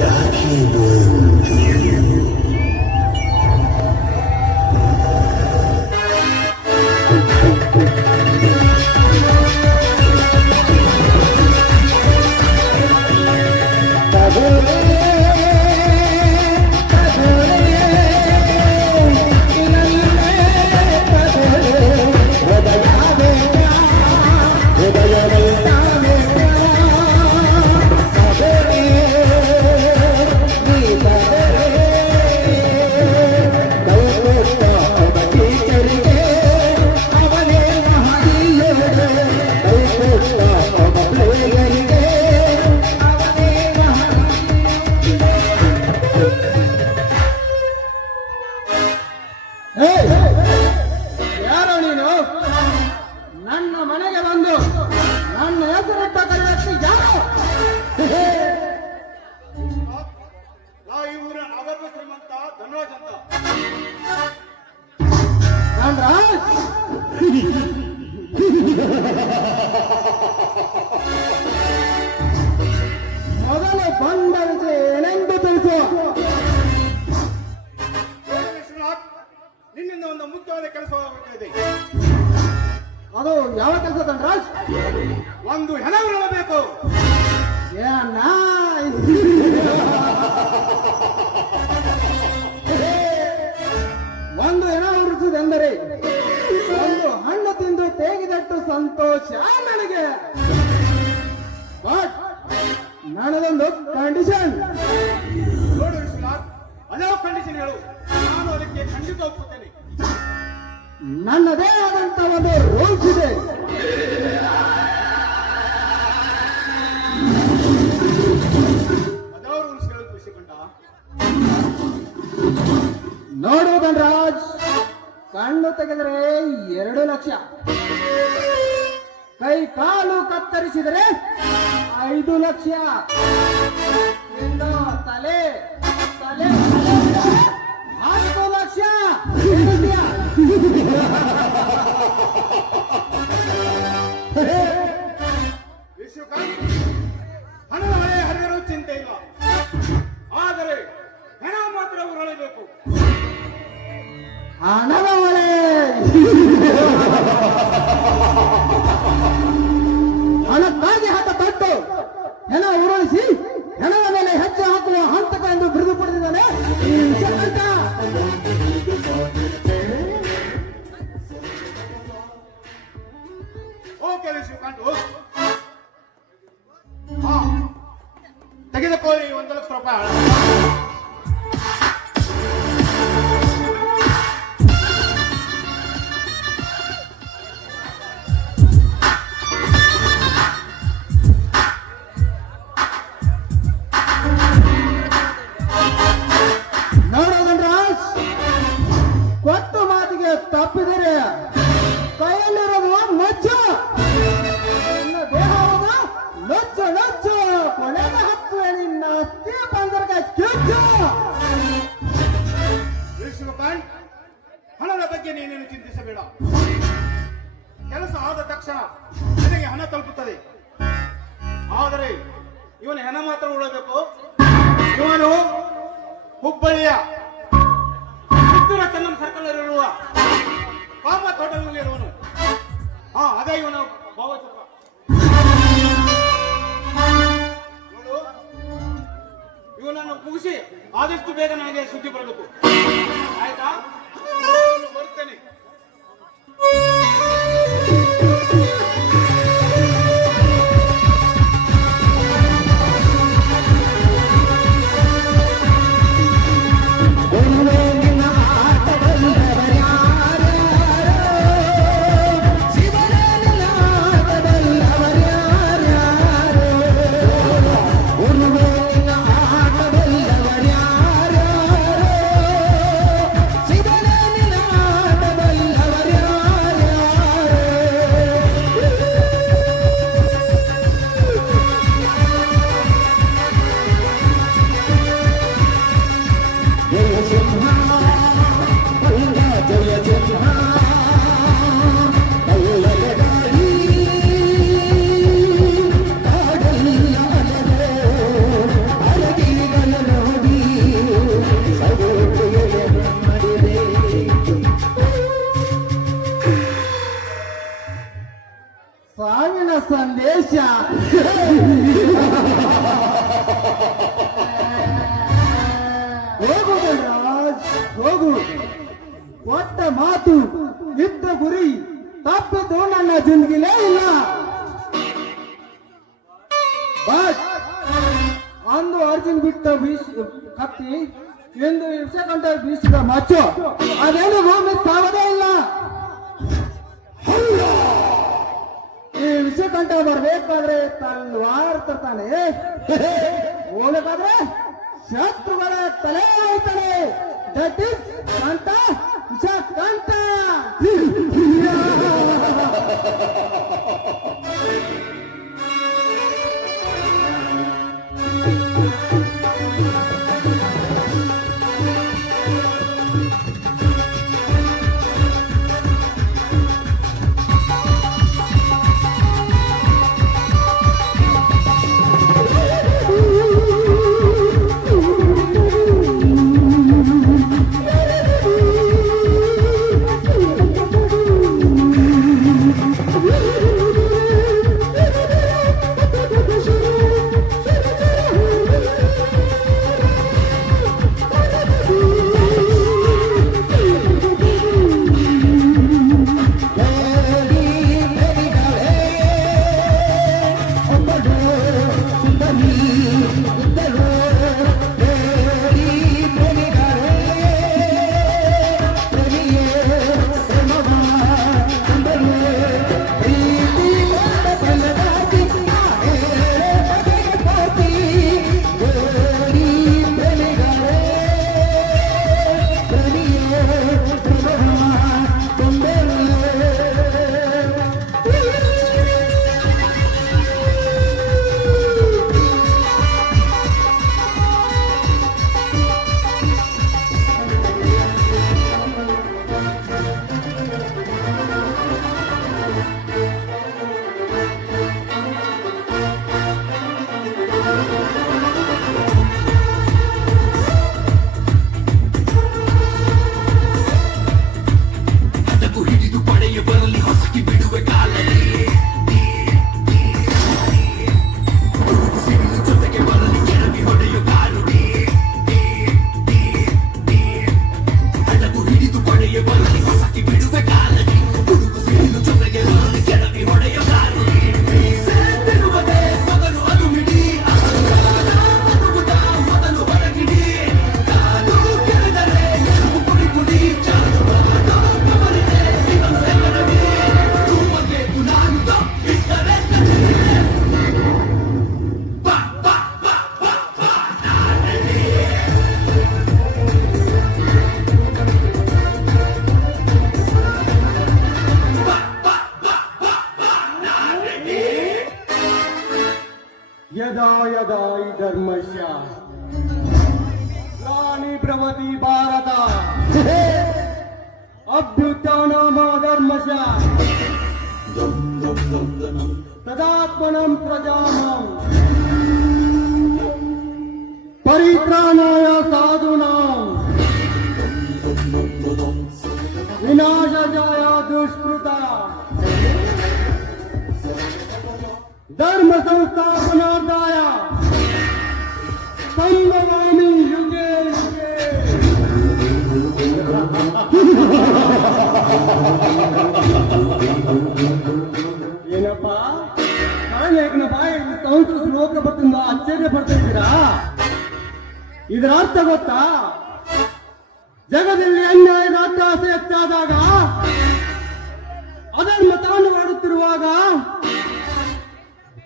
ಯಾಕೆ ಬಂತು? ಯಾರೋ ನೀನು ನನ್ನ ಮನೆಗೆ ಬಂದು ನನ್ನ ಹೆಸರಿಟ್ಟ ಕರೆದಕ್ಕೆ ಯಾರು? ಈ ಊರಿನ ನಾಗರ್ಭ ಶ್ರೀಮಂತ ಧನರಾಜ್ ಅಂತ. ಮೊದಲು ಬಂದರಿಗೆ ಏನೆಂದು ತಿಳಿಸು. ವಿಶ್ವನಾಥ್, ನಿನ್ನಿಂದ ಒಂದು ಮುಖ್ಯವಾದ ಕೆಲಸವಾಗುತ್ತಿದೆ. ಅದು ಯಾವ ಕೆಲಸ ಧನರಾಜ್? ಒಂದು ಹೆಣ ಉಳಬೇಕು. ಒಂದು ಹೆಣ ಉರಿಸುವುದೆಂದರೆ ಒಂದು ಹಣ್ಣು ತಿಂದು ತೇಗಿದಟ್ಟು ಸಂತೋಷ ನನಗೆ. ಬಟ್ ನನ್ನದೊಂದು ಕಂಡೀಷನ್. ನೋಡು ವಿಶ್ವನಾಥ್, ಅದೇ ಕಂಡೀಷನ್ ಹೇಳು, ನಾನು ಅದಕ್ಕೆ ಖಂಡಿತ ಒಪ್ಪುತ್ತೇನೆ. ನನ್ನದೇ ಆದಂತ ಒಂದು ರೂಲ್ಸ್ ಇದೆ. ಅದೇ ರೂಲ್ಸ್ ಹೇಳಲು ಖುಷಿಕೊಂಡ. ನೋಡು ಧನರಾಜ್, ಕಣ್ಣು ತೆಗೆದರೆ 2 ಲಕ್ಷ, ಕೈ ಕಾಲು ಕತ್ತರಿಸಿದರೆ 5 ಲಕ್ಷ, ಇನ್ನು ತಲೆ ತಲೆ 10 ಲಕ್ಷ. ವಿಶ್ವಕಾಂತ್, ಹಣದ ಹೊಳೆ ಹರಿದರೂ ಚಿಂತೆ ಇಲ್ಲ, ಆದರೆ ಹೆಣ ಮಾತ್ರ ಉರುಳಬೇಕು. ಹಣದ ಹೊಳೆ ಹಣಕ್ಕಾಗಿ ಹಠ ತೊಟ್ಟು ಹೆಣ ಉರುಳಿಸಿ ಹೆಣದ ಮೇಲೆ ಹೆಜ್ಜೆ ಹಾಕುವ ಹಂತಕ ಎಂದು ಬಿರುದು ಪಡೆದಿದ್ದಾನೆ ಈ ವಿಷಕಂಠ. ಓಕೆ ವಿಶ್ವಕಾಂತ್, ಹಾ, ತೆಗೆದುಕೊಳ್ಳಿ 1 ಲಕ್ಷ ರೂಪಾಯಿ. ನೋಡೋದನ್ರಾಜ್, ಕೊಟ್ಟು ಮಾತಿಗೆ ತಪ್ಪಿದರೆ ಕೈಯಲ್ಲಿರೋದು ಮಚ್ಚು, ನಿನ್ನ ದೇಹವನ್ನು ನೊಚ್ಚು ನೊಚ್ಚು ಕೊನೆಗೆ ಹತ್ತುವೆ ನಿನ್ನ ಅಸ್ಥಿ ಪಂಜರಕ್ಕೆ ಕಿಚ್ಚು. ವಿಶ್ವಕಾಂತ್, ಹಣದ ಬಗ್ಗೆ ನೀನೇನು ಚಿಂತಿಸಬೇಡ. ಕೆಲಸ ಆದ ತಕ್ಷಣ ನಿನಗೆ ಹಣ ತಲುಪುತ್ತದೆ. ಆದರೆ ಇವನ ಹೆಣ ಮಾತ್ರ ಉಳಬೇಕು. ಇವನು ಹುಬ್ಬಳ್ಳಿಯ ಪುತ್ತೂರ ಚೆನ್ನಂ ಸರ್ಕಲ್ ಇರುವ ಕಾಮತ್ ಹೋಟೆಲ್ನಲ್ಲಿ ಇರುವನು. ಹಾ, ಅದೇ ಇವನ ಭಾವಚಿತ್ರ. ನೋಡು, ಇವನನ್ನು ಮುಗಿಸಿ ಆದಷ್ಟು ಬೇಗ ನನಗೆ ಸುದ್ದಿ ಬರಬೇಕು. ಆಯ್ತಾ? ನಾನು ಬರ್ತೇನೆ. ಶಿವನ ಹೋಗು ಧನರಾಜ್ ಹೋಗು. ಒಟ್ಟ ಮಾತು ಇದ್ದ ಗುರಿ ತಪ್ಪಿದ್ದು ನನ್ನ ಜಿಂದಗಿಲೇ ಇಲ್ಲ. ಬಟ್ ಅಂದು ಅರ್ಜುನ್ ಬಿಟ್ಟ ಕತ್ತಿ ಎಂದು ವಿಷಕಂಠ ಬೀಸಿದ ಮಚ್ಚು ಅದೇನಿಗೂ ಮಿಸ್ ಆಗೋದೇ ಇಲ್ಲ. ಈ ವಿಷಕಂಠ ಬರ್ಬೇಕಾದ್ರೆ ತಲ್ವಾರ್ ತರ್ತಾನೆ, ಹೋಗಬೇಕಾದ್ರೆ ಶತ್ರುಗಳ ತಲೆ ಹೋಗ್ತಾನೆ. ದಟ್ ಇಸ್ ಕಂಠ ವಿಷಕಂಠ. यदा यदा हि धर्मस्य ग्लानिर्भवति भारत अभ्युत्थानमधर्मस्य तदात्मनं प्रजानां परित्राणाय साधूनां विनाशाय दुष्कृता धर्म संस्थापनार्थाय संभवामि युगे युगे. ಏನಪ್ಪ ಕಾಣೇಕನ ಬಾಯಲ್ಲಿ ಸಂಸ್ಕೃತ ಶ್ಲೋಕ ಬರ್ತಂದ ಆಶ್ಚರ್ಯ ಪಡ್ತಾ ಇದ್ದೀರಾ? ಇದರ ಅರ್ಥ ಗೊತ್ತಾ? ಜಗದಲ್ಲಿ ಅನ್ಯಾಯದ ಅಟ್ಟಹಾಸ ಹೆಚ್ಚಾದಾಗ, ಅಧರ್ಮ ತಾಂಡವಾಡುತ್ತಿರುವಾಗ,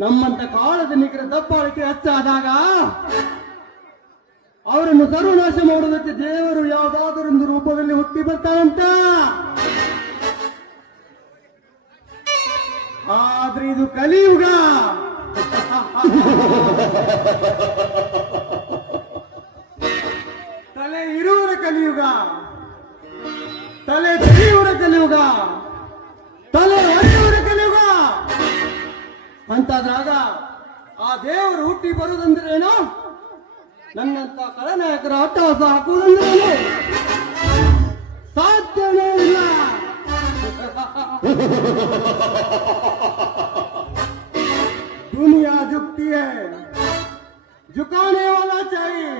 ನಮ್ಮಂತ ಕಾಳದ ನಿಖರ ದಬ್ಬಾಳಿಕೆ ಹೆಚ್ಚಾದಾಗ ಅವರನ್ನು ಸರ್ವನಾಶ ಮಾಡುವುದಕ್ಕೆ ದೇವರು ಯಾವುದಾದರೊಂದು ರೂಪದಲ್ಲಿ ಹುಟ್ಟಿ ಬರ್ತಾನಂತ. ಆದ್ರೆ ಇದು ಕಲಿಯುಗ. ತಲೆ ಇರುವರ ಕಲಿಯುಗ, ತಲೆ ತೆರೆಯುವರ ಕಲಿಯುಗ, ತಲೆ ಹೊಡೆಯುವರ ಕಲಿಯುಗ ಅಂತಾದ್ರಾಗ ಆ ದೇವರು ಹುಟ್ಟಿ ಬರುವುದಂದ್ರೇನು? ನನ್ನಂತ ಕಳನಾಯಕರ ಅಟ್ಟಹಾಸ ಹಾಕುವುದಂದ್ರೇನು? ಸಾಧ್ಯವೇ ಇಲ್ಲ. दुनिया झुकती है, झुकाने वाला चाहिए.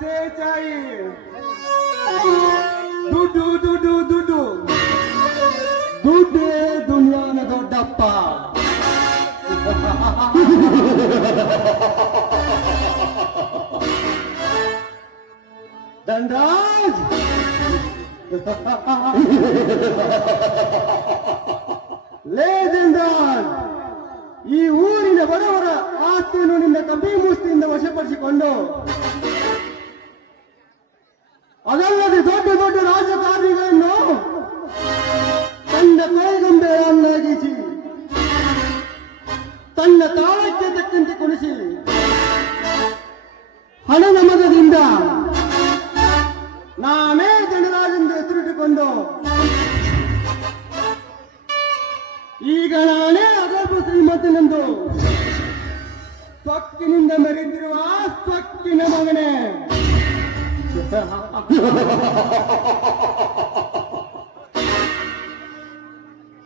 पैसे चाहिए ದುಡ್ಡು ದುಡ್ಡು ದುಡ್ಡು ದುಡ್ಡೇ ದುನಿಯಾನ ದೊಡ್ಡಪ್ಪ. ಧನರಾಜ್, ಲೇ ಧನರಾಜ್, ಈ ಊರಿನ ಬಡವರ ಆಸ್ತಿಯನ್ನು ನಿನ್ನ ಕಪಿ ಮುಷ್ಟಿಯಿಂದ ವಶಪಡಿಸಿಕೊಂಡು ಅದಲ್ಲದೆ ದೊಡ್ಡ ದೊಡ್ಡ ರಾಜಕಾರಣಿಗಳನ್ನು ತನ್ನ ಕೈಗೊಂಬೆಯನ್ನಾಗಿಸಿ ತನ್ನ ತಾಳಕ್ಕೆ ತಕ್ಕಂತೆ ಕೊಡಿಸಿ ಹಣದ ಮದದಿಂದ ನಾನೇ ಧನರಾಜೆಂದು ಹೆಸರಿಟ್ಟುಕೊಂಡು ಈಗ ನಾನೇ ಅದರ್ಭ ಶ್ರೀಮಂತನೆಂದು ಸೊಕ್ಕಿನಿಂದ ಮೆರೆದಿರುವ ಸೊಕ್ಕಿನ ಮಗನೇ.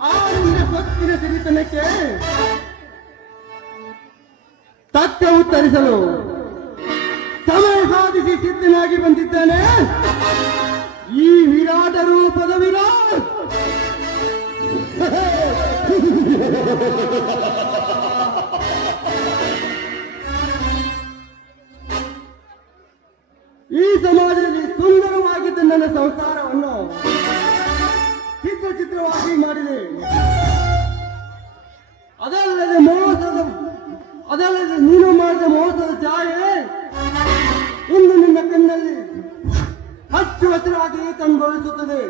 ಆ ನಿನ್ನ ಸೊಕ್ಕಿನ ಸಿರಿತನಕ್ಕೆ ತಕ್ಕ ಉತ್ತರಿಸಲು ಸಮಯ ಸಾಧಿಸಿ ಸಿದ್ಧನಾಗಿ ಬಂದಿದ್ದಾನೆ ಈ ವಿರಾಟ ರೂಪದ ವಿರಾಟ್. ಈ ಸಮಾಜದಲ್ಲಿ ಸುಂದರವಾಗಿದ್ದ ನನ್ನ ಸಂಸಾರವನ್ನು ಚಿತ್ರವಾಗಿ ಮಾಡಿದೆ. ಅದಲ್ಲದೆ ನೀನು ಮಾಡಿದ ಮೋಸದ ಛಾಯೆ ಇಂದು ನಿನ್ನ ಕಣ್ಣಲ್ಲಿ ಹಚ್ಚು ಹಸಿರಾಗಿ ಕಂಗೊಳಿಸುತ್ತದೆ.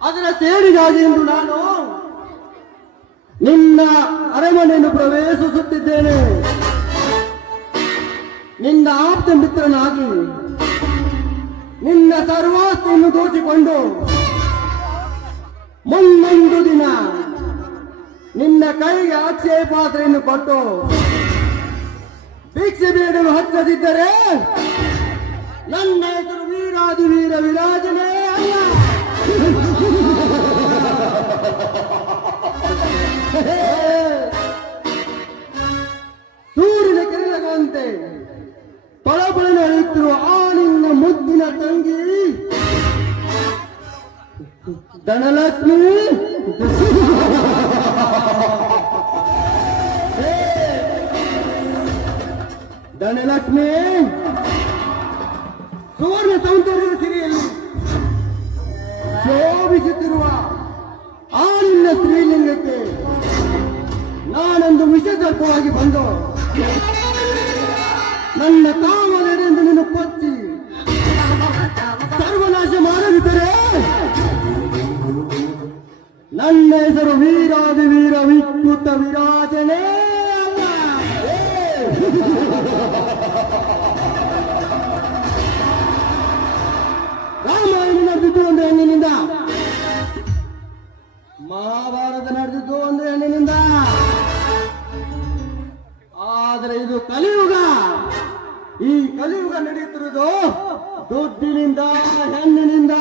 ಅದರ ಸೇಡಿಗಾಗಿ ಎಂದು ನಾನು ನಿನ್ನ ಅರಮನೆಯನ್ನು ಪ್ರವೇಶಿಸುತ್ತಿದ್ದೇನೆ. ನಿನ್ನ ಆಪ್ತ ಮಿತ್ರನಾಗಿ ನಿನ್ನ ಸರ್ವಾಸ್ತಿಯನ್ನು ದೋಚಿಕೊಂಡು ಮುಂದೊಂದು ದಿನ ನಿನ್ನ ಕೈಗೆ ಅಕ್ಷಯ ಪಾತ್ರೆಯನ್ನು ಕೊಟ್ಟು ಭಿಕ್ಷೆ ಬೇಡಲು ಹಚ್ಚದಿದ್ದರೆ ನನ್ನ ಹೆಸರು ವೀರಾದಿ ವೀರ ವಿರಾಜನೇ ಅಲ್ಲ. ಸೂರ್ಯನ ಕಿರಣಗಳಂತೆ ಪಳಪಳ ನಡೆಯುತ್ತಿರುವ ಆ ನಿನ್ನ ಮುದ್ದಿನ ತಂಗಿ ಧನಲಕ್ಷ್ಮಿ ಧನಲಕ್ಷ್ಮಿ ಸುವರ್ಣ ಸೌಂದರ್ಯದ ಸಿರಿಯಲ್ಲಿ ಶೋಭಿಸುತ್ತಿರುವ ಆ ನಿನ್ನ ಸ್ತ್ರೀಲಿಂಗಕ್ಕೆ ನಾನೊಂದು ವಿಷಸರ್ಪವಾಗಿ ಬಂದು ನನ್ನ ಕಾಮನೆಡೆಂದು ನಿನ್ನ ಕೊಚ್ಚಿ ಸರ್ವನಾಶ ಮಾಡದಿದ್ದರೆ ನನ್ನ ಹೆಸರು ವೀರಾದಿ ವೀರ ವಿಕೃತ ವಿರಾಜನೇ ಅಲ್ಲ. ರಾಮಾಯಣ ನಡೆದಿದ್ದು ಒಂದು ಹೆಣ್ಣಿನಿಂದ, ಮಹಾಭಾರತ ನಡೆದಿದ್ದು ಒಂದು ಹೆಣ್ಣಿನಿಂದ, ಆದರೆ ಇದು ಕಲಿಯುಗ. ಈ ಕಲಿಯುಗ ನಡೆಯುತ್ತಿರುವುದು ದುಡ್ಡಿನಿಂದ, ಹೆಣ್ಣಿನಿಂದ.